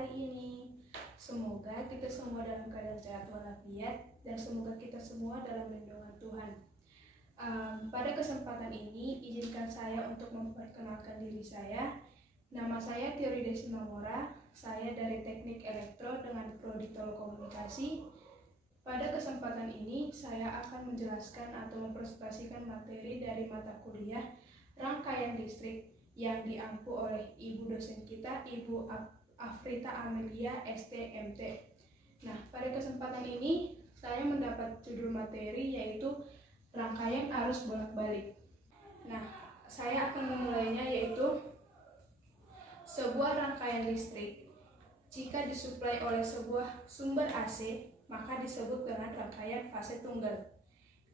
hari ini. Semoga kita semua dalam keadaan sehat walafiat dan semoga kita semua dalam lindungan Tuhan. Pada kesempatan ini, izinkan saya untuk memperkenalkan diri saya. Nama saya Tiori Desima Mora, saya dari Teknik Elektro dengan Prodi Telekomunikasi. Pada kesempatan ini, saya akan menjelaskan atau mempresentasikan materi dari mata kuliah rangkaian listrik yang diampu oleh ibu dosen kita, Ibu Afrita Amelia STMT. Nah, pada kesempatan ini, saya mendapat judul materi yaitu rangkaian arus bolak-balik. Nah, saya akan memulainya yaitu sebuah rangkaian listrik jika disuplai oleh sebuah sumber AC, maka disebut dengan rangkaian fase tunggal.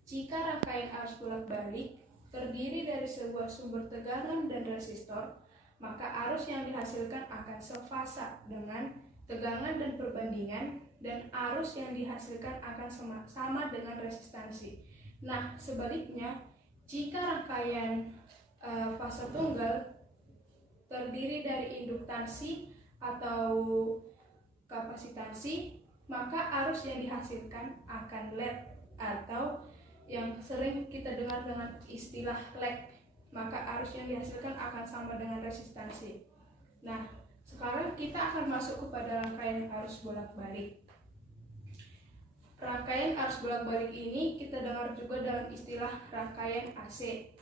Jika rangkaian arus bolak-balik terdiri dari sebuah sumber tegangan dan resistor, maka arus yang dihasilkan akan sefasa dengan tegangan dan perbandingan, dan arus yang dihasilkan akan sama dengan resistansi. Nah, sebaliknya, jika rangkaian fase tunggal terdiri dari induktansi atau kapasitansi, maka arus yang dihasilkan akan LED atau yang sering kita dengar dengan istilah lag, maka arus yang dihasilkan akan sama dengan resistansi. Nah, sekarang kita akan masuk kepada rangkaian arus bolak-balik. Rangkaian arus bolak-balik ini kita dengar juga dalam istilah rangkaian AC.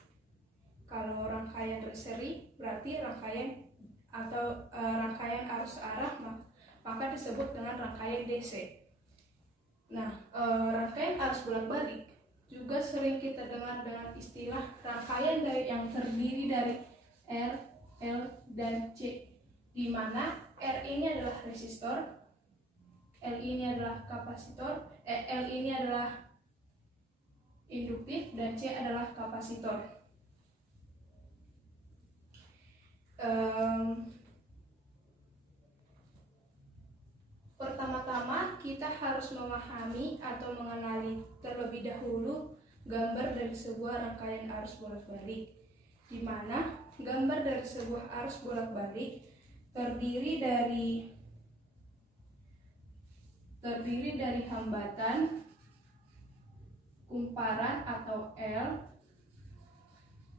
Kalau rangkaian seri berarti rangkaian atau rangkaian arus arah, maka disebut dengan rangkaian DC. Nah, rangkaian arus bolak-balik juga sering kita dengar dengan istilah rangkaian yang terdiri dari R, L, dan C, di mana R ini adalah resistor, L ini adalah kapasitor, L ini adalah induktif, dan C adalah kapasitor. Pertama-tama kita harus memahami atau mengenali terlebih dahulu gambar dari sebuah rangkaian arus bolak-balik, di mana gambar dari sebuah arus bolak-balik terdiri dari hambatan, kumparan atau L,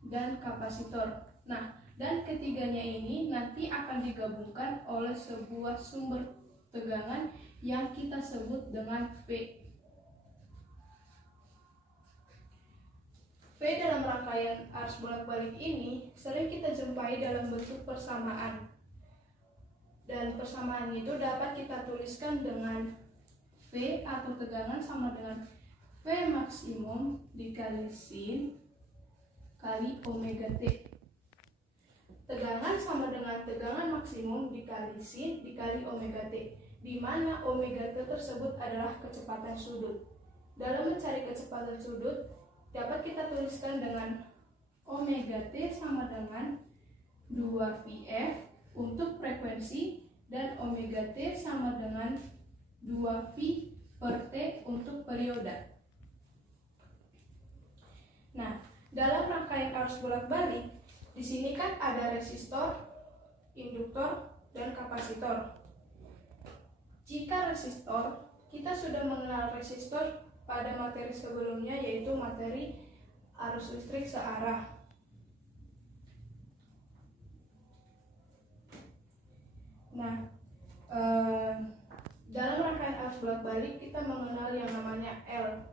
dan kapasitor. Nah, dan ketiganya ini nanti akan digabungkan oleh sebuah sumber tegangan yang kita sebut dengan V. V dalam rangkaian arus bolak-balik ini sering kita jumpai dalam bentuk persamaan. Dan persamaan itu dapat kita tuliskan dengan V atau tegangan sama dengan V maksimum dikali sin kali omega T. Tegangan sama dengan tegangan maksimum dikali sin dikali omega T, di mana omega T tersebut adalah kecepatan sudut. Dalam mencari kecepatan sudut, dapat kita tuliskan dengan omega T sama dengan 2Vf untuk frekuensi dan omega T sama dengan 2V per T untuk periode. Nah, dalam rangkaian arus bolak-balik, di sini kan ada resistor, induktor, dan kapasitor. Jika resistor, kita sudah mengenal resistor pada materi sebelumnya, yaitu materi arus listrik searah. Nah, dalam rangkaian arus bolak-balik kita mengenal yang namanya L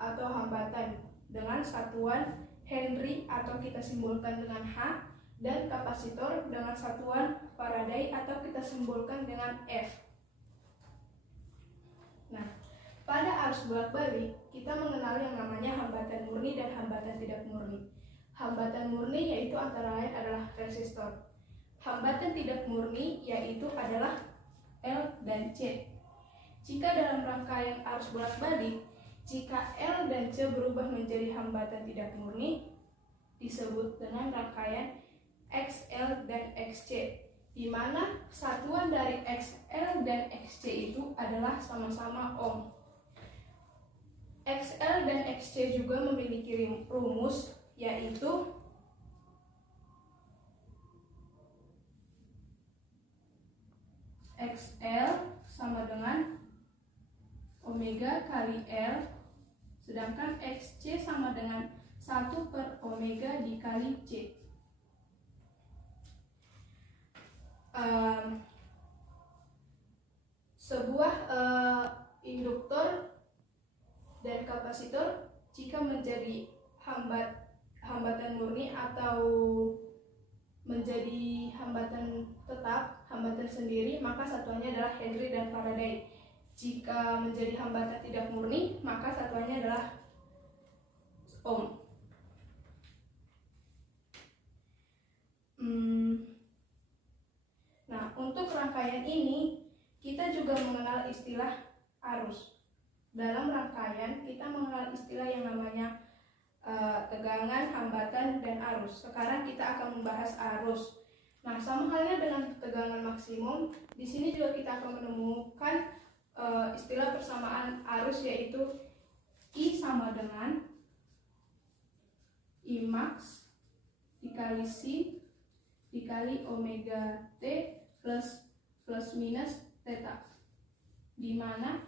atau hambatan dengan satuan Henry atau kita simbolkan dengan H, dan kapasitor dengan satuan Faraday atau kita simbolkan dengan F. Nah, pada arus bolak-balik kita mengenal yang namanya hambatan murni dan hambatan tidak murni. Hambatan murni yaitu antara lain adalah resistor. Hambatan tidak murni yaitu adalah L dan C. Jika dalam rangkaian arus bolak-balik, jika L dan C berubah menjadi hambatan tidak murni, disebut dengan rangkaian XL dan XC, di mana satuan dari XL dan XC itu adalah sama-sama ohm. XL dan XC juga memiliki rumus, yaitu XL sama dengan omega kali L, sedangkan XC sama dengan 1 per omega dikali C. Sebuah induktor dan kapasitor jika menjadi hambatan murni atau menjadi hambatan tetap, hambatan sendiri, maka satuannya adalah Henry dan Faraday. Jika menjadi hambatan tidak murni, maka satuannya adalah Ohm. Nah, untuk rangkaian ini kita juga mengenal istilah arus. Dalam rangkaian kita mengenal istilah yang namanya tegangan, hambatan, dan arus. Sekarang kita akan membahas arus. Nah, sama halnya dengan tegangan maksimum, di sini juga kita akan menemukan istilah persamaan arus, yaitu I sama dengan I max dikali sin dikali omega T plus minus theta, di mana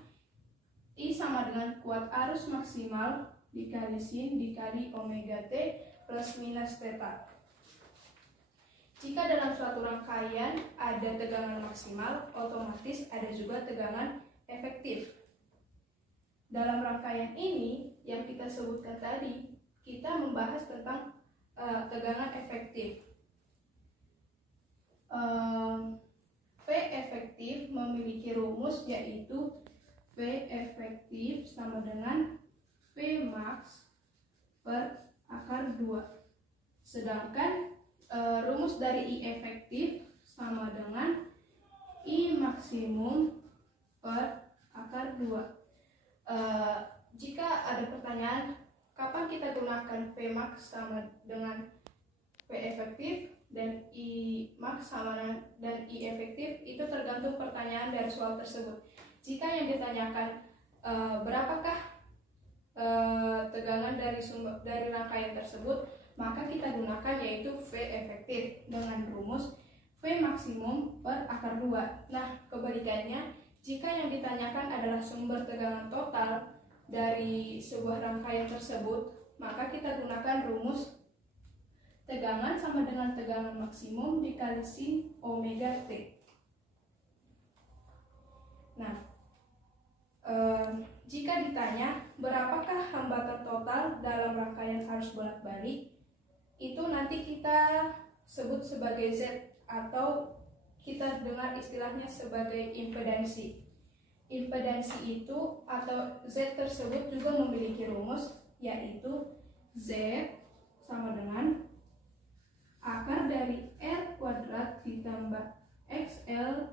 I sama dengan kuat arus maksimal dikali sin dikali omega T plus minus theta. Jika dalam suatu rangkaian ada tegangan maksimal, otomatis ada juga tegangan efektif. Dalam rangkaian ini yang kita sebutkan tadi, kita membahas tentang tegangan efektif. V efektif memiliki rumus, yaitu V efektif sama dengan V max per akar 2. Sedangkan rumus dari I efektif sama dengan I maksimum per akar 2. Jika ada pertanyaan, kapan kita gunakan V max sama dengan V efektif dan I max sama dan I efektif, itu tergantung pertanyaan dari soal tersebut. Jika yang ditanyakan berapakah tegangan dari rangkaian tersebut, maka kita gunakan yaitu V efektif dengan rumus V maksimum per akar 2. Nah, kebalikannya, jika yang ditanyakan adalah sumber tegangan total dari sebuah rangkaian tersebut, maka kita gunakan rumus tegangan sama dengan tegangan maksimum dikali sin omega T. Nah, jika ditanya berapakah hambatan total dalam rangkaian arus bolak-balik, itu nanti kita sebut sebagai Z, atau kita dengar istilahnya sebagai impedansi. Impedansi itu atau Z tersebut juga memiliki rumus, yaitu Z sama dengan akar dari R kuadrat ditambah XL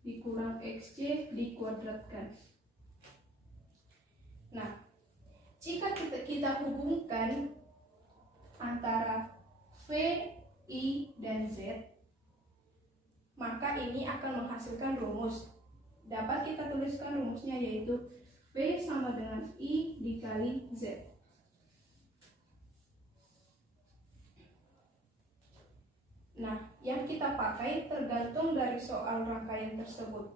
dikurang XC dikuadratkan. Nah, jika kita hubungkan antara V, I, dan Z, maka ini akan menghasilkan rumus. Dapat kita tuliskan rumusnya, yaitu V sama dengan I dikali Z. Nah, yang kita pakai tergantung dari soal rangkaian tersebut.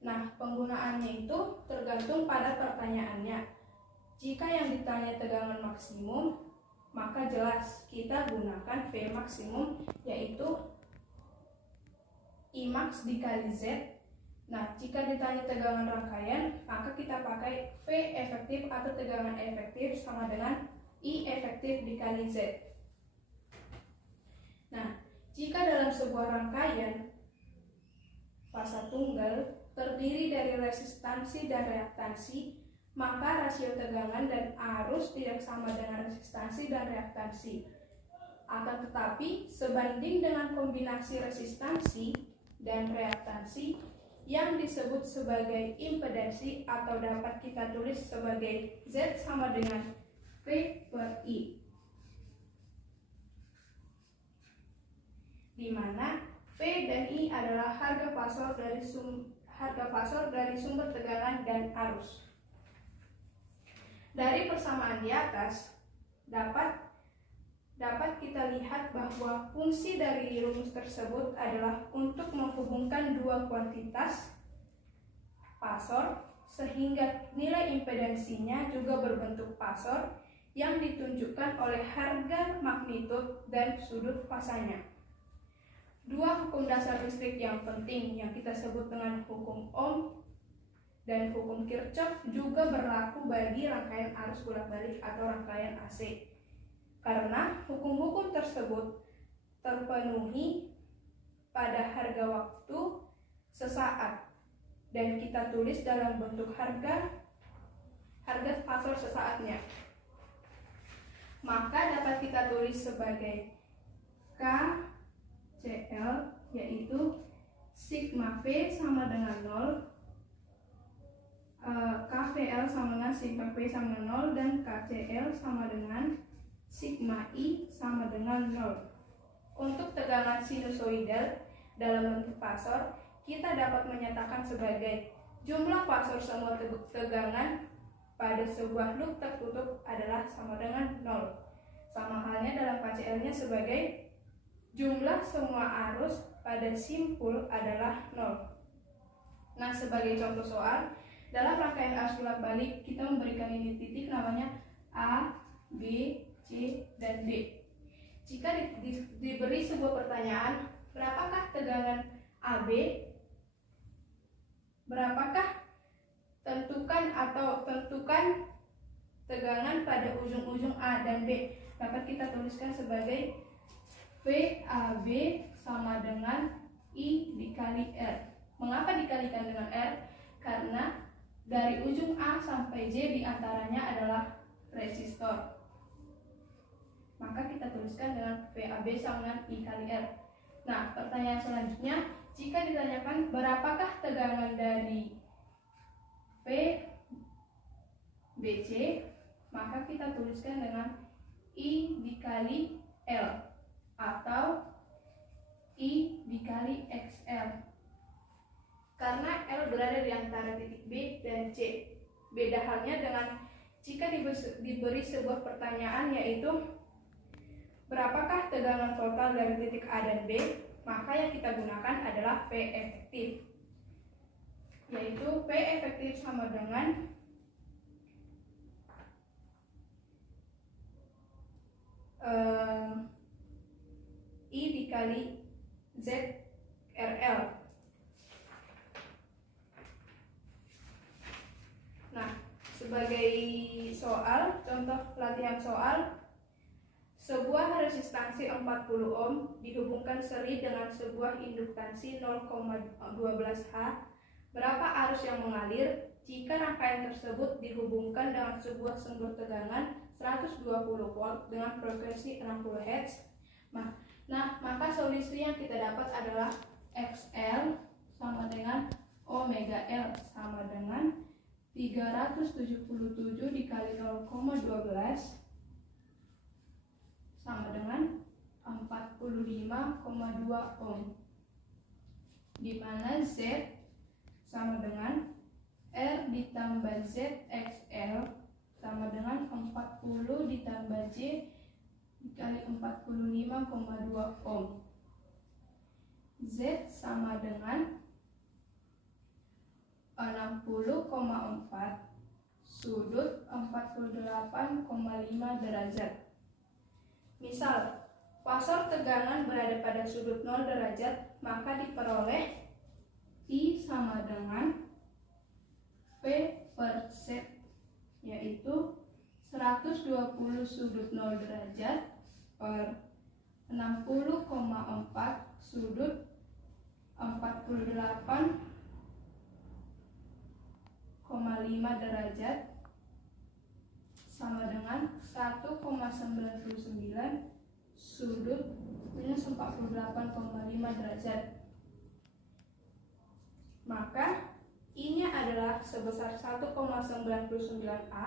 Nah, penggunaannya itu tergantung pada pertanyaannya. Jika yang ditanya tegangan maksimum, maka jelas kita gunakan V maksimum, yaitu I max dikali Z. Nah, jika ditanya tegangan rangkaian, maka kita pakai V efektif atau tegangan efektif sama dengan I efektif dikali Z. Nah, jika dalam sebuah rangkaian fasa tunggal terdiri dari resistansi dan reaktansi, maka rasio tegangan dan arus tidak sama dengan resistansi dan reaktansi. Akan tetapi, sebanding dengan kombinasi resistansi dan reaktansi yang disebut sebagai impedansi, atau dapat kita tulis sebagai Z sama dengan V per I, di mana V dan I adalah harga pasar dari sumber tegangan dan arus. Dari persamaan di atas dapat kita lihat bahwa fungsi dari rumus tersebut adalah untuk menghubungkan dua kuantitas pasor, sehingga nilai impedansinya juga berbentuk pasor yang ditunjukkan oleh harga magnitud dan sudut fasanya. Dua hukum dasar listrik yang penting yang kita sebut dengan hukum Ohm dan hukum Kirchhoff juga berlaku bagi rangkaian arus bolak-balik atau rangkaian AC. Karena hukum-hukum tersebut terpenuhi pada harga waktu sesaat dan kita tulis dalam bentuk harga pasor sesaatnya. Maka dapat kita tulis sebagai KCL, yaitu sigma V sama dengan 0, KVL sama dengan sigma V sama 0, dan KCL sama dengan sigma I sama dengan 0. Untuk tegangan sinusoidal dalam bentuk pasor, kita dapat menyatakan sebagai jumlah pasor semua tegangan pada sebuah loop tertutup adalah sama dengan 0. Sama halnya dalam KCL-nya sebagai jumlah semua arus pada simpul adalah 0. Nah, sebagai contoh soal, dalam rangkaian arus bolak-balik kita memberikan ini titik namanya A, B, C, dan D. Jika diberi sebuah pertanyaan, berapakah tegangan AB? Berapakah tentukan tegangan pada ujung-ujung A dan B? Dapat kita tuliskan sebagai VAB sama dengan I dikali R. Mengapa dikalikan dengan R? Karena dari ujung A sampai J diantaranya adalah resistor. Maka kita tuliskan dengan VAB sama dengan I kali R. Nah, pertanyaan selanjutnya, jika ditanyakan berapakah tegangan dari VBC, maka kita tuliskan dengan I dikali L atau I dikali XL. Karena L berada di antara titik B dan C. Beda halnya dengan jika diberi sebuah pertanyaan, yaitu berapakah tegangan total dari titik A dan B, maka yang kita gunakan adalah V efektif, yaitu V efektif sama dengan I dikali ZRL. Nah, sebagai soal, contoh latihan soal, sebuah resistansi 40 ohm dihubungkan seri dengan sebuah induktansi 0,12 H. Berapa arus yang mengalir jika rangkaian tersebut dihubungkan dengan sebuah sumber tegangan 120 volt dengan frekuensi 60 Hz? Nah, maka solusi yang kita dapat adalah XL sama dengan omega L sama dengan 377 dikali 0,12 sama dengan 45,2 ohm, di mana Z sama dengan R ditambah ZXL sama dengan 40 ditambah J dikali 45,2 ohm. Z sama dengan 60,4 sudut 48,5 derajat. Misal, pasor tegangan berada pada sudut 0 derajat, maka diperoleh I sama dengan P per Z, yaitu 120 sudut 0 derajat per 60,4 sudut 48,5 derajat sama dengan 1,99 sudut minus 48,5 derajat. Maka I-nya adalah sebesar 1,99A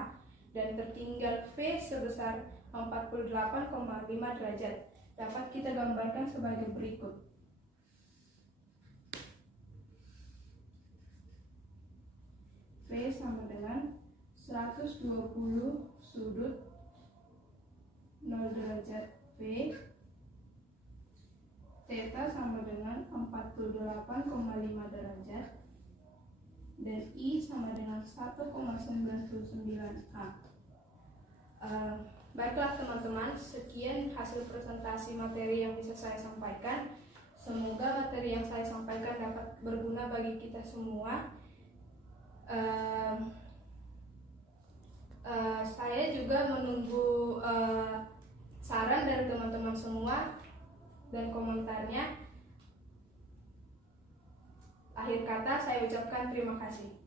dan tertinggal V sebesar 48,5 derajat. Dapat kita gambarkan sebagai berikut. V sama dengan 120 sudut 0 derajat V, theta sama dengan 48,5 derajat, dan I sama dengan 1,99A. Baiklah teman-teman, sekian hasil presentasi materi yang bisa saya sampaikan. Semoga materi yang saya sampaikan dapat berguna bagi kita semua. Saya juga menunggu saran dari teman-teman semua dan komentarnya. Akhir kata saya ucapkan terima kasih.